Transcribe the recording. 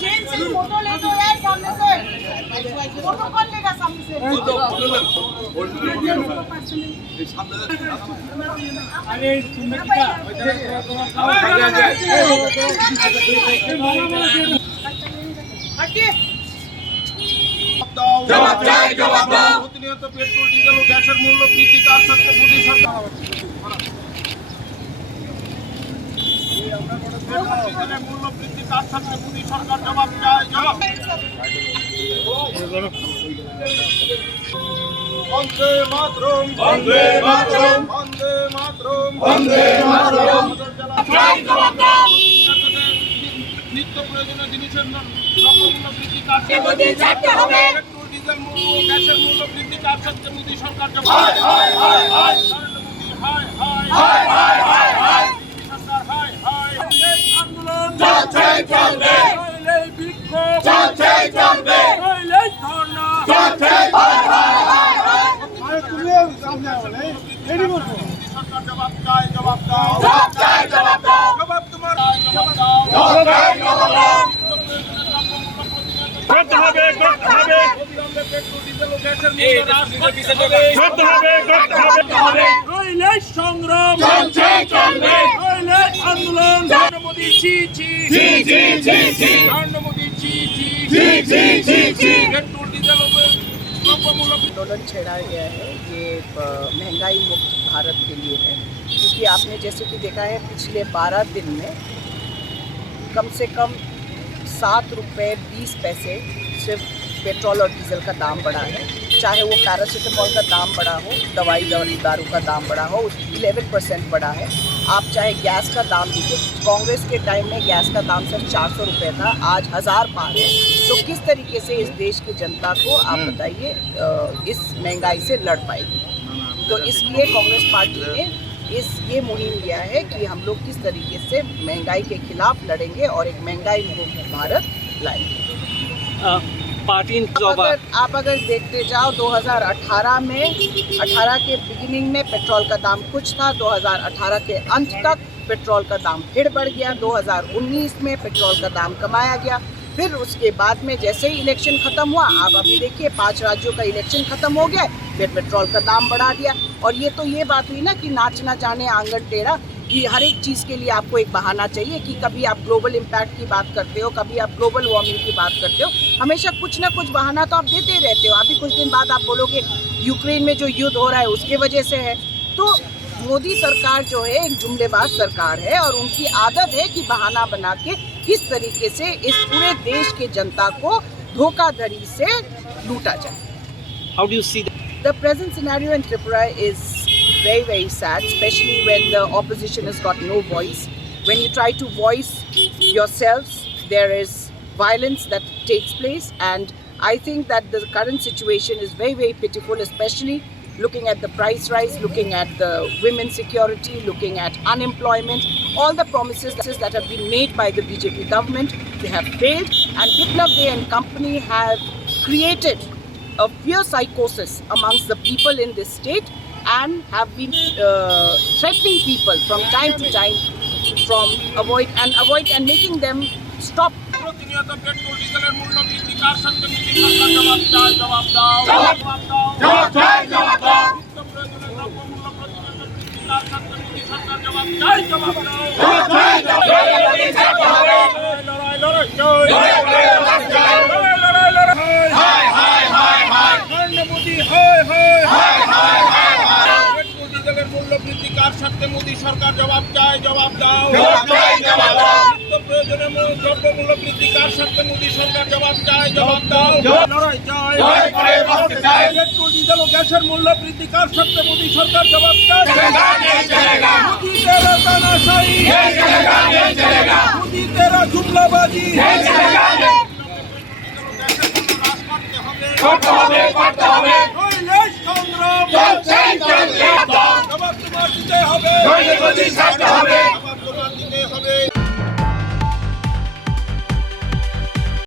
Jail से photo ले दो यार सामने से, फोटो कौन लेगा सामने से? अरे জবাব চাই, জবাব দাও। প্রতিনিয়ত পেট্রোল ডিজেল ও গ্যাসের মূল্য বৃদ্ধি তার সাথে মোদী সরকার মূল্য বৃদ্ধি তার সাথে মোদী সরকার জবাব চাই, জবাব। বন্দে মাতরম, বন্দে মাতরম, বন্দে মাতরম, বন্দে মাতরম। নিত্য প্রয়োজনীয় জিনিসের দ্রব্যমূল্য বৃদ্ধি তার সাথে মোদী ছাড়তে হবে। পেট্রোল ডিজেল মূল্য গ্যাসের মূল্য বৃদ্ধি তার সাথে মোদী সরকার জবাব চাই। হায় হায় হায় হায় হায় হায় হায় হায় সরকার হায় হায়। আন্দোলন চলছে চলবে, এই বিক্ষোভ চলছে চলবে, এই ধর্ণা চলছে। হায় হায় হায় হায় সরকার জবাব চাই, জবাব দাও। জবাব চাই, জবাব দাও। জবাব তোমার, জবাব দাও। জবাব চাই, জবাব দাও। করতে হবে, করতে হবে। অবিলম্বে পেট্রোল ডিজেল ও গ্যাসের মূল্য হ্রাস করতে হবে, করতে হবে, করতে হবে। নইলে সংগ্রাম চলছে চলবে, নইলে আন্দোলন। নরেন্দ্র মোদি জি জি জি জি জি জি, নরেন্দ্র মোদি জি জি জি জি জি জি। पेट्रोल डीजल आंदोलन छेड़ा गया है, ये महंगाई मुक्त भारत के लिए है, क्योंकि आपने जैसे कि देखा है पिछले 12 दिन में कम से कम 7 रुपये 20 पैसे सिर्फ पेट्रोल और डीजल का दाम बढ़ा है। चाहे वो पैरासीटामोल का दाम बढ़ा हो, दवाई दारू का दाम बढ़ा हो, 11% बढ़ा है। आप चाहे गैस का दाम देखिए, कांग्रेस के टाइम में गैस का दाम सिर्फ 400 रुपये था, आज 1000 पार है। तो किस तरीके से इस देश की जनता को आप बताइए इस महंगाई से लड़ पाएगी? तो इसलिए कांग्रेस पार्टी ने ये मुहिम लिया है कि हम लोग किस तरीके से महंगाई के खिलाफ लड़ेंगे और एक महंगाई मुक्त भारत लाएंगे। आप अगर देखते जाओ 2018 में 18 के बिगिनिंग में पेट्रोल का दाम कुछ था, 2018 के अंत तक पेट्रोल का दाम फिर बढ़ गया, 2019 में पेट्रोल का दाम कमाया गया। फिर उसके बाद में जैसे ही इलेक्शन ख़त्म हुआ, आप अभी देखिए 5 राज्यों का इलेक्शन ख़त्म हो गया, फिर पेट्रोल का दाम बढ़ा दिया। और ये तो ये बात हुई ना कि नाच ना जाने आंगन टेढ़ा, कि हर एक चीज़ के लिए आपको एक बहाना चाहिए कि कभी आप ग्लोबल इम्पैक्ट की बात करते हो, कभी आप ग्लोबल वार्मिंग की बात करते हो, हमेशा कुछ ना कुछ बहाना तो आप देते रहते हो। अभी कुछ दिन बाद आप बोलोगे यूक्रेन में जो युद्ध हो रहा है उसके वजह से है। तो मोदी सरकार जो है एक जुमलेबाज सरकार है और उनकी आदत है कि बहाना बना के किस तरीके से इस पूरे देश के जनता को धोखाधड़ी से लूटा जाए। How do you see The present scenario in Tripura is very, very sad, especially when the opposition has got no voice. When you try to voice yourselves, there is violence that takes place, and I think that the current situation is very, very pitiful, especially looking at the price rise, looking at the women's security, looking at unemployment. All the promises that have been made by the BJP government, they have failed, and Biplav Dey and company have created a fear psychosis amongst the people in this state and have been threatening people from time to time from avoid and making them stop. প্রতিনিয়ত petrol ডিজেলের মূল্য বৃদ্ধি তার সাথে মোদী সরকার জবাব চাই, জবাব দাও। জবাব দাও, জবাব চাই, জবাব দাও। নিত্য প্রয়োজনীয় দ্রব্যমূল্য প্রতিনিয়ত বৃদ্ধি তার সাথে মোদী সরকার জবাব চাই, জবাব দাও। জবাব চাই, জবাব দাও। মোদী ছাড়তে হবে। লড়াই লড়াই চাই, লড়াই লড়াই চাই, লড়াই লড়াই হায় হায় হায় হায়। নরেন্দ্র মোদি হায় হায় হায় হায় হায় হায়। পেট্রোল ডিজেলের মূল্য বৃদ্ধি কার সাথে মোদী সরকার জবাব চাই, জবাব দাও। জবাব চাই, জবাব দাও। নিত্য প্রয়োজনীয় দ্রব্যমূল্য বৃদ্ধি কার সাথে মোদী সরকার জবাব চাই, জবাব দাও। লড়াই চাই, লড়াই করে বাঁচতে চাই। পেট্রোল ডিজেল ও গ্যাসের মূল্য বৃদ্ধি কার সাথে মোদী সরকার জবাব চাই। চলেগা नहीं चलेगा। मोदी तेरा तानाशाही नहीं चलेगा, नहीं चलेगा। मोदी तेरा जुमलाबाजी नहीं चलेगा। করতে হবে, করতে হবে। নইলে সংগ্রাম চলছে চলবে। জবাব তোমার দিতে হবে, নইলে মোদি ছাড়তে হবে।